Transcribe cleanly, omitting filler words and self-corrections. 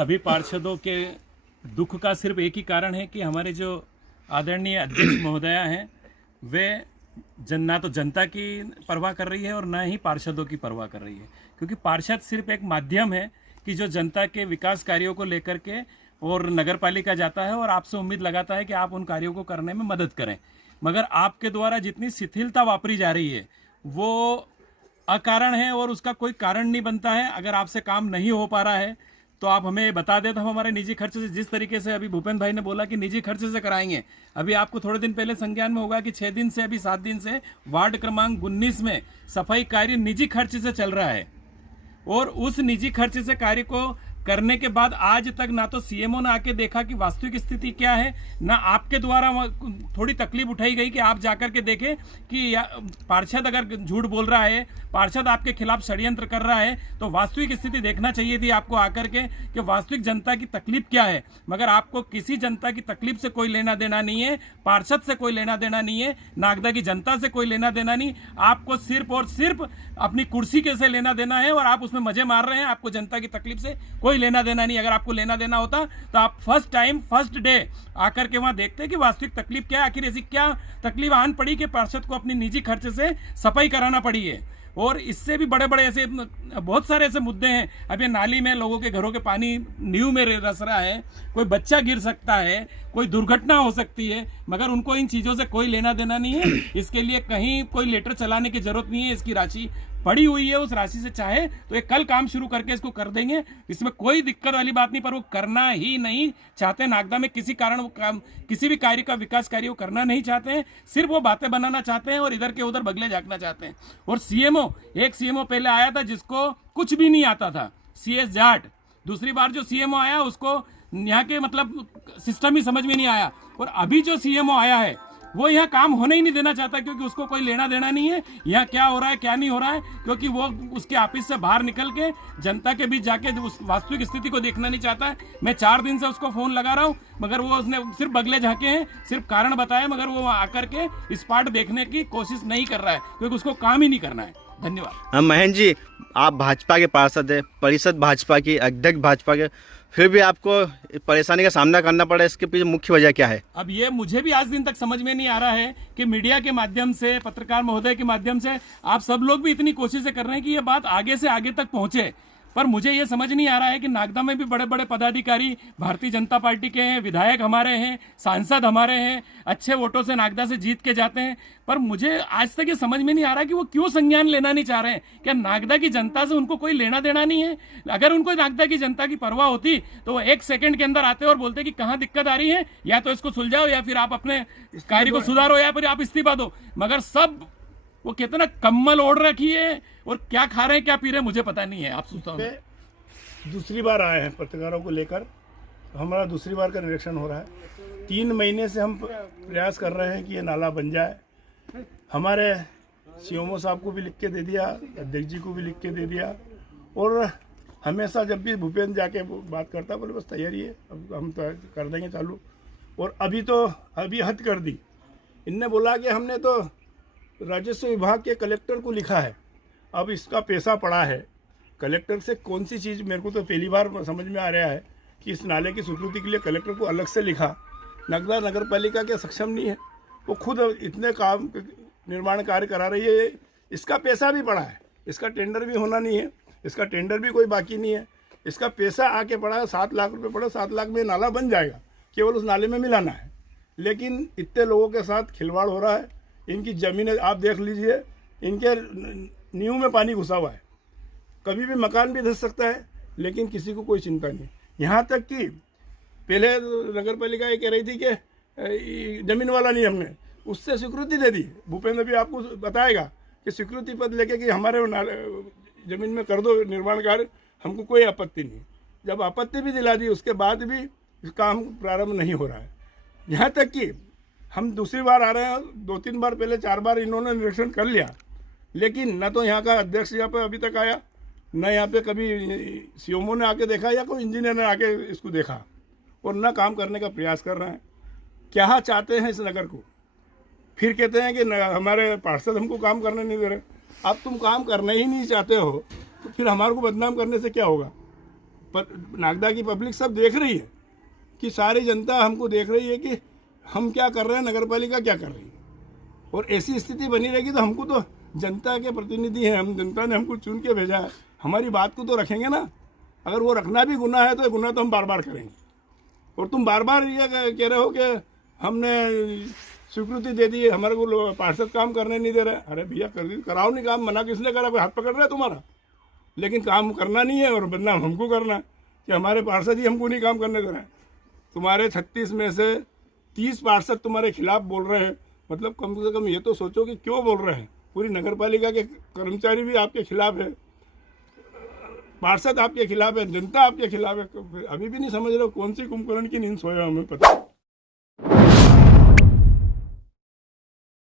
सभी पार्षदों के दुख का सिर्फ एक ही कारण है कि हमारे जो आदरणीय अध्यक्ष महोदया हैं वे ना तो जनता की परवाह कर रही है और ना ही पार्षदों की परवाह कर रही है, क्योंकि पार्षद सिर्फ एक माध्यम है कि जो जनता के विकास कार्यों को लेकर के और नगर पालिका जाता है और आपसे उम्मीद लगाता है कि आप उन कार्यों को करने में मदद करें, मगर आपके द्वारा जितनी शिथिलता वापरी जा रही है वो अकारण है और उसका कोई कारण नहीं बनता है। अगर आपसे काम नहीं हो पा रहा है तो आप हमें बता दें तो हम हमारे निजी खर्चे से, जिस तरीके से अभी भूपेंद्र भाई ने बोला कि निजी खर्चे से कराएंगे, अभी आपको थोड़े दिन पहले संज्ञान में होगा कि 6 दिन से, अभी 7 दिन से वार्ड क्रमांक 19 में सफाई कार्य निजी खर्चे से चल रहा है और उस निजी खर्चे से कार्य को करने के बाद आज तक ना तो सीएमओ ने आके देखा कि वास्तविक स्थिति क्या है, ना आपके द्वारा थोड़ी तकलीफ उठाई गई कि आप जाकर के देखें कि पार्षद अगर झूठ बोल रहा है, पार्षद आपके खिलाफ षड्यंत्र कर रहा है तो वास्तविक स्थिति देखना चाहिए थी आपको आकर के कि वास्तविक जनता की तकलीफ क्या है। मगर आपको किसी जनता की तकलीफ से कोई लेना देना नहीं है, पार्षद से कोई लेना देना नहीं है, नागदा की जनता से कोई लेना देना नहीं। आपको सिर्फ और सिर्फ अपनी कुर्सी के से लेना देना है और आप उसमें मजे मार रहे हैं। आपको जनता की तकलीफ से कोई लेना देना नहीं। अगर आपको लेना देना होता तो आप फर्स्ट टाइम फर्स्ट डे आकर के वहां देखते कि वास्तविक तकलीफ क्या है, आखिर ऐसी क्या तकलीफ आन पड़ी कि पार्षद को अपनी निजी खर्चे से सफाई कराना पड़ी है। और इससे भी बड़े बड़े ऐसे बहुत सारे ऐसे मुद्दे हैं। अब ये नाली में लोगों के घरों के पानी नींव में रस रहा है, कोई बच्चा गिर सकता है, कोई दुर्घटना हो सकती है, मगर उनको इन चीज़ों से कोई लेना देना नहीं है। इसके लिए कहीं कोई लेटर चलाने की जरूरत नहीं है। इसकी राशि पड़ी हुई है, उस राशि से चाहे तो ये कल काम शुरू करके इसको कर देंगे, इसमें कोई दिक्कत वाली बात नहीं। पर वो करना ही नहीं चाहते। नागदा में किसी कारण किसी भी कार्य का विकास कार्य वो करना नहीं चाहते हैं, सिर्फ वो बातें बनाना चाहते हैं और इधर के उधर बगले झाँकना चाहते हैं। और एक सीएमओ पहले आया था जिसको कुछ भी नहीं आता था, CS जाट। दूसरी बार जो सीएमओ आया उसको यहाँ के मतलब सिस्टम ही समझ में नहीं आया। और अभी जो सीएमओ आया है वो यहाँ काम होने ही नहीं देना चाहता, क्योंकि उसको कोई लेना देना नहीं है यहाँ क्या हो रहा है क्या नहीं हो रहा है, क्योंकि वो उसके ऑफिस से बाहर निकल के जनता के बीच जाके उस वास्तविक स्थिति को देखना नहीं चाहता है। मैं 4 दिन से उसको फोन लगा रहा हूँ मगर वो उसने सिर्फ बगले झाँके हैं, सिर्फ कारण बताया, मगर वो आकर के स्पॉट देखने की कोशिश नहीं कर रहा है क्योंकि उसको काम ही नहीं करना है। धन्यवाद। महेंद्र जी, आप भाजपा के पार्षद है, परिषद भाजपा की, अध्यक्ष भाजपा के, फिर भी आपको परेशानी का सामना करना पड़ा, इसके पीछे मुख्य वजह क्या है? अब ये मुझे भी आज दिन तक समझ में नहीं आ रहा है कि मीडिया के माध्यम से, पत्रकार महोदय के माध्यम से आप सब लोग भी इतनी कोशिशें कर रहे हैं कि ये बात आगे से आगे तक पहुंचे, पर मुझे ये समझ नहीं आ रहा है कि नागदा में भी बड़े बड़े पदाधिकारी भारतीय जनता पार्टी के हैं, विधायक हमारे हैं, सांसद हमारे हैं, अच्छे वोटों से नागदा से जीत के जाते हैं, पर मुझे आज तक ये समझ में नहीं आ रहा कि वो क्यों संज्ञान लेना नहीं चाह रहे हैं। क्या नागदा की जनता से उनको कोई लेना देना नहीं है? अगर उनको नागदा की जनता की परवाह होती तो वो 1 सेकंड के अंदर आते और बोलते कि कहाँ दिक्कत आ रही है, या तो इसको सुलझाओ या फिर आप अपने कार्य को सुधारो या फिर आप इस्तीफा दो। मगर सब वो कितना कम्बल ओढ़ रखी है और क्या खा रहे हैं क्या पी रहे हैं मुझे पता नहीं है। आप सोचता दूसरी बार आए हैं पत्रकारों को लेकर, हमारा दूसरी बार का निरीक्षण हो रहा है। 3 महीने से हम प्रयास कर रहे हैं कि ये नाला बन जाए। हमारे सीएमओ साहब को भी लिख के दे दिया, अध्यक्ष जी को भी लिख के दे दिया, और हमेशा जब भी भूपेंद्र जाके बात करता बोले बस तैयारी है, अब हम तो कर देंगे चालू। और अभी हद कर दी। इनने बोला कि हमने तो राजस्व विभाग के कलेक्टर को लिखा है, अब इसका पैसा पड़ा है। कलेक्टर से कौन सी चीज़, मेरे को तो पहली बार समझ में आ रहा है कि इस नाले की स्वीकृति के लिए कलेक्टर को अलग से लिखा। नागदा नगर पालिका के सक्षम नहीं है, वो खुद इतने काम निर्माण कार्य करा रही है। इसका पैसा भी पड़ा है, इसका टेंडर भी होना नहीं है, इसका टेंडर भी कोई बाकी नहीं है, इसका पैसा आके पड़ा है, 7 लाख रुपये पड़ा। 7 लाख में नाला बन जाएगा, केवल उस नाले में मिलाना है। लेकिन इतने लोगों के साथ खिलवाड़ हो रहा है। इनकी ज़मीनें आप देख लीजिए, इनके नींव में पानी घुसा हुआ है, कभी भी मकान भी धस सकता है, लेकिन किसी को कोई चिंता नहीं। यहाँ तक कि पहले नगर पालिका ये कह रही थी कि ज़मीन वाला नहीं, हमने उससे स्वीकृति दे दी। भूपेंद्र भी आपको बताएगा कि स्वीकृति पद लेके कि हमारे ज़मीन में कर दो निर्माण कार्य, हमको कोई आपत्ति नहीं। जब आपत्ति भी दिला दी उसके बाद भी काम प्रारंभ नहीं हो रहा है। यहाँ तक कि हम दूसरी बार आ रहे हैं, 2-3 बार पहले 4 बार इन्होंने निरीक्षण कर लिया, लेकिन न तो यहाँ का अध्यक्ष यहाँ पर अभी तक आया, न यहाँ पे कभी सीएमओ ने आके देखा या कोई इंजीनियर ने आके इसको देखा, और न काम करने का प्रयास कर रहे हैं। क्या चाहते हैं इस नगर को? फिर कहते हैं कि हमारे पार्षद हमको काम करने नहीं दे रहे। अब तुम काम करने ही नहीं चाहते हो तो फिर हमारे को बदनाम करने से क्या होगा? नागदा की पब्लिक सब देख रही है कि सारी जनता हमको देख रही है कि हम क्या कर रहे हैं, नगर पालिका क्या कर रही है। और ऐसी स्थिति बनी रहेगी तो हमको तो जनता के प्रतिनिधि हैं, हम जनता ने हमको चुन के भेजा है, हमारी बात को तो रखेंगे ना। अगर वो रखना भी गुनाह है तो गुनाह तो हम बार बार करेंगे। और तुम बार बार ये कह रहे हो कि हमने स्वीकृति दे दी, हमारे को पार्षद काम करने नहीं दे रहे। अरे भैया कराओ नहीं काम, मना किसने करा? कोई हाथ पकड़ रहा है तुम्हारा? लेकिन काम करना नहीं है और बदनाम हमको करना है कि हमारे पार्षद ही हमको नहीं काम करने दे रहे हैं। तुम्हारे 36 में से 30 पार्षद तुम्हारे खिलाफ बोल रहे हैं, मतलब कम से कम ये तो सोचो कि क्यों बोल रहे हैं। पूरी नगर पालिका के कर्मचारी भी आपके खिलाफ है, पार्षद आपके खिलाफ है, जनता आपके खिलाफ है। अभी भी नहीं समझ रहे हो कौन सी कुंभकर्ण की नींद सोए हो, हमें पता है।